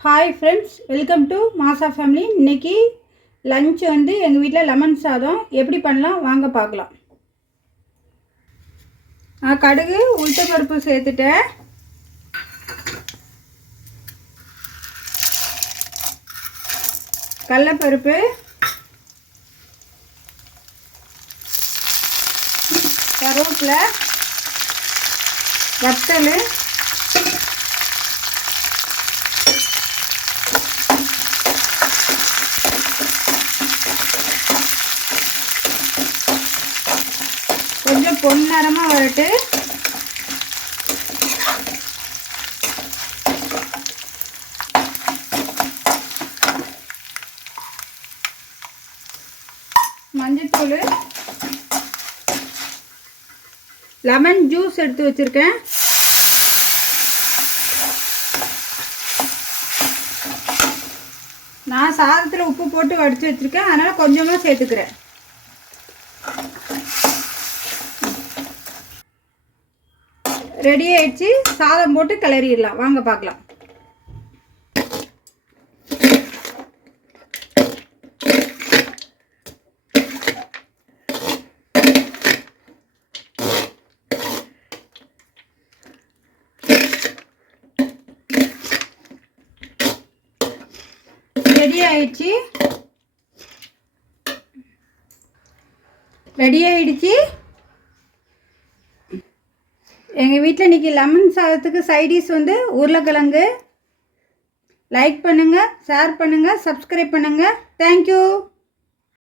Hi friends, welcome to மாசா family. இன்றைக்கி lunch வந்து எங்கள் வீட்டில் லெமன் சாதம் எப்படி பண்ணலாம் வாங்க பார்க்கலாம். கடுகு உளுத்தப்பருப்பு சேர்த்துட்டேன். கடலைப்பருப்பு, கருவேப்பிலை, வத்தல், கொஞ்சம் பொன்னிறமாக வரட்டு. மஞ்சத்தூள், லெமன் ஜூஸ் எடுத்து வச்சுருக்கேன். நான் சாதத்தில் உப்பு போட்டு வடித்து வச்சுருக்கேன், அதனால் கொஞ்சமாக சேர்த்துக்கிறேன். ரெடி ஆயிடுச்சு. சாதம் போட்டு கிளறிடலாம், வாங்க பார்க்கலாம். ரெடி ஆயிடுச்சு. எங்கள் வீட்டில் இன்றைக்கி லெமன் சாதத்துக்கு சைடிஷ் வந்து உருளைக்கிழங்கு. லைக் பண்ணுங்கள், ஷேர் பண்ணுங்கள், சப்ஸ்கிரைப் பண்ணுங்கள். தேங்க்யூ.